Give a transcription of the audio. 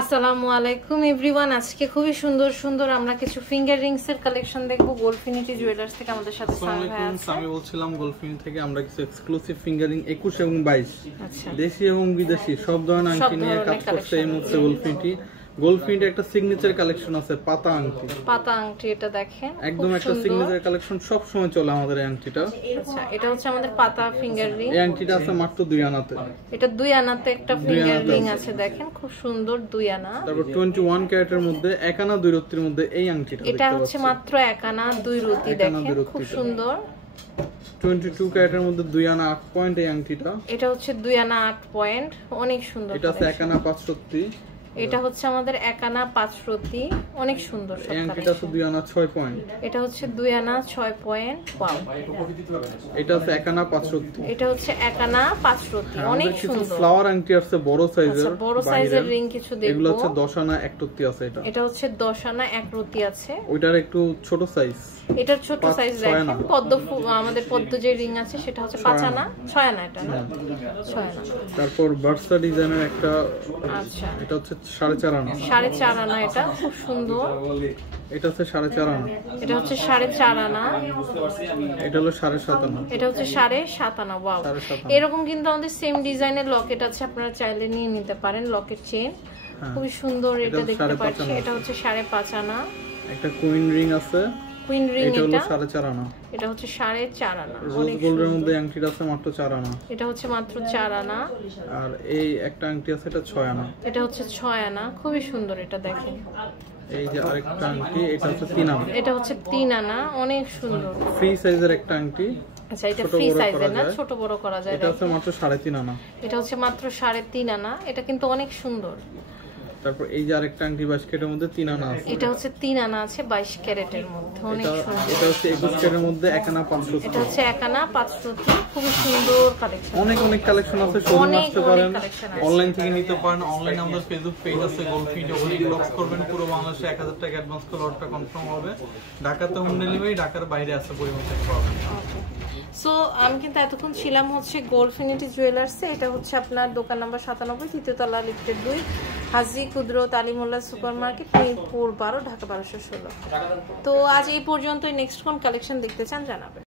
আসসালামু আলাইকুম এভরিওয়ান। আজকে খুবই সুন্দর সুন্দর আমরা কিছু ফিঙ্গার রিংস এর কালেকশন দেখব গোল্ডফিনিটি জুয়েলার্স থেকে। আমাদের সাথে সামি ভাই আছে। আমি বলছিলাম গোল্ডফিনিটি থেকে আমরা কিছু এক্সক্লুসিভ ফিঙ্গারিং 21 এবং 22 আচ্ছা দেশি এবং বিদেশি সব ধরনের আংটি নিয়ে কাজ করছে এই মুহূর্তে গোল্ডফিনিটি। গোল্ডফিনিটি একটা সিগনেচার কালেকশন আছে পাতা আংটি। পাতা আংটি এটা দেখেন একদম একটা সিগনেচার কালেকশন, সব সময় চলে আমাদের এই আংটিটা। আচ্ছা এটা হচ্ছে আমাদের পাতা ফিঙ্গার রিং। এই আংটিটা আছে মাত্র 2 আনাতে। এটা 2 আনাতে একটা ফিঙ্গার রিং আছে দেখেন, খুব সুন্দর 2 আনা। তারপর 21 ক্যারেটের মধ্যে 1 আনা 2 রতির মধ্যে এই আংটিটা এটা হচ্ছে মাত্র 1 আনা 2 রতি দেখেন, খুব সুন্দর। 22 ক্যারেটের মধ্যে 2 আনা 8 পয়েন্ট এই আংটিটা। এটা হচ্ছে 2 আনা 8 পয়েন্ট, অনেক সুন্দর। এটা আছে 1 আনা 5 রতি। এটা হচ্ছে আমাদের 1 আনা 5 রতি, অনেক সুন্দর। এই আংটিটা আছে 2 আনা 6 পয়েন্ট। এটা হচ্ছে 2 আনা 6 পয়েন্ট। ওয়াও, এটা আছে 1 আনা 5 রতি। এটা হচ্ছে 1 আনা 5 রতি, অনেক সুন্দর। ফ্লাওয়ার আংটি আছে বড় সাইজের। আচ্ছা বড় সাইজের রিং কিছু দেখব। এগুলো হচ্ছে 10 আনা 1 রতি আছে। এটা হচ্ছে 10 আনা 1 রতি আছে। ওইটার একটু ছোট সাইজ। এটার ছোট সাইজ দেখেন। পদ্ম আমাদের পদ্ম যে রিং আছে সেটা হচ্ছে 5 আনা 6 আনা, এটা না 6 আনা। তারপর বার্সা ডিজাইনের একটা, আচ্ছা এটা হচ্ছে 4.5 আনা। 4.5 আনা, এটা খুব সুন্দর। এটা হচ্ছে 4.5 আনা। এটা হচ্ছে 4.5 আনা। এটা হলো 7.5 আনা। এটা হচ্ছে 7.5 আনা। ওয়াও, এরকম কিন্তু আমাদের সেম ডিজাইনের লকেট আছে, আপনারা চাইলে নিয়ে নিতে পারেন। লকেট চেন খুবই সুন্দর, এটা দেখতে পাচ্ছি। এটা হচ্ছে 5.5 আনা। একটা কুইন রিং আছে। কুইন রিং এটা হলো 4.5 আনা। এটা হচ্ছে 4.5 আনা। রোজ গোল্ডের মধ্যে আংটিটা আছে মাত্র 4 আনা। এটা হচ্ছে মাত্র 4 আনা। আর এই একটা আংটি আছে এটা 6 আনা। এটা হচ্ছে 6 আনা, খুবই সুন্দর। এটা দেখেন, এই যে আরেকটা আংটি, এটা হচ্ছে 3 আনা। এটা হচ্ছে 3 আনা, অনেক সুন্দর। ফ্রি সাইজের একটা আংটি। আচ্ছা এটা ফ্রি সাইজের না, ছোট বড় করা যায়। এটা হচ্ছে মাত্র 3.5 আনা। এটা হচ্ছে মাত্র 3.5 আনা। এটা কিন্তু অনেক সুন্দর। তারপর এই যে আরেকটা আংটি 22 ক্যারেটের মধ্যে 3 আনা আছে। এটা হচ্ছে 3 আনা আছে 22 ক্যারেটের মধ্যে, অনেক সুন্দর। এটা হচ্ছে 21 ক্যারেটের মধ্যে 1 আনা 5 রতি। এটা হচ্ছে 1 আনা 5 রতি, খুব সুন্দর কালেকশন। অনেক কালেকশন আছে, শোরুমে আসতে পারেন, অনলাইন থেকে নিতে পারেন। অনলাইনে আমাদের ফেসবুক পেজ আছে গোল্ডফিনিটি, ওখানে ইনবক্স করবেন। পুরো বাংলাদেশে 1000 টাকা অ্যাডভান্স করে অর্ডারটা কনফার্ম হবে। ঢাকাতে হোম ডেলিভারি, ঢাকার বাইরে আছে পরিমাণ থেকে পাবেন। সো আমি কিন্তু এতক্ষণ ছিলাম হচ্ছে গোল্ডফিনিটি জুয়েলার্সে। এটা হচ্ছে আপনার দোকান নাম্বার 97, তৃতীয় তলা, লিফটেড 2, হাজি কুদরত আলিমুল্লাহ সুপার মার্কেট, মিরপুর 12, ঢাকা 1216। তো আজ এই পর্যন্তই। নেক্সট কোন কালেকশন দেখতে চান জানাবেন।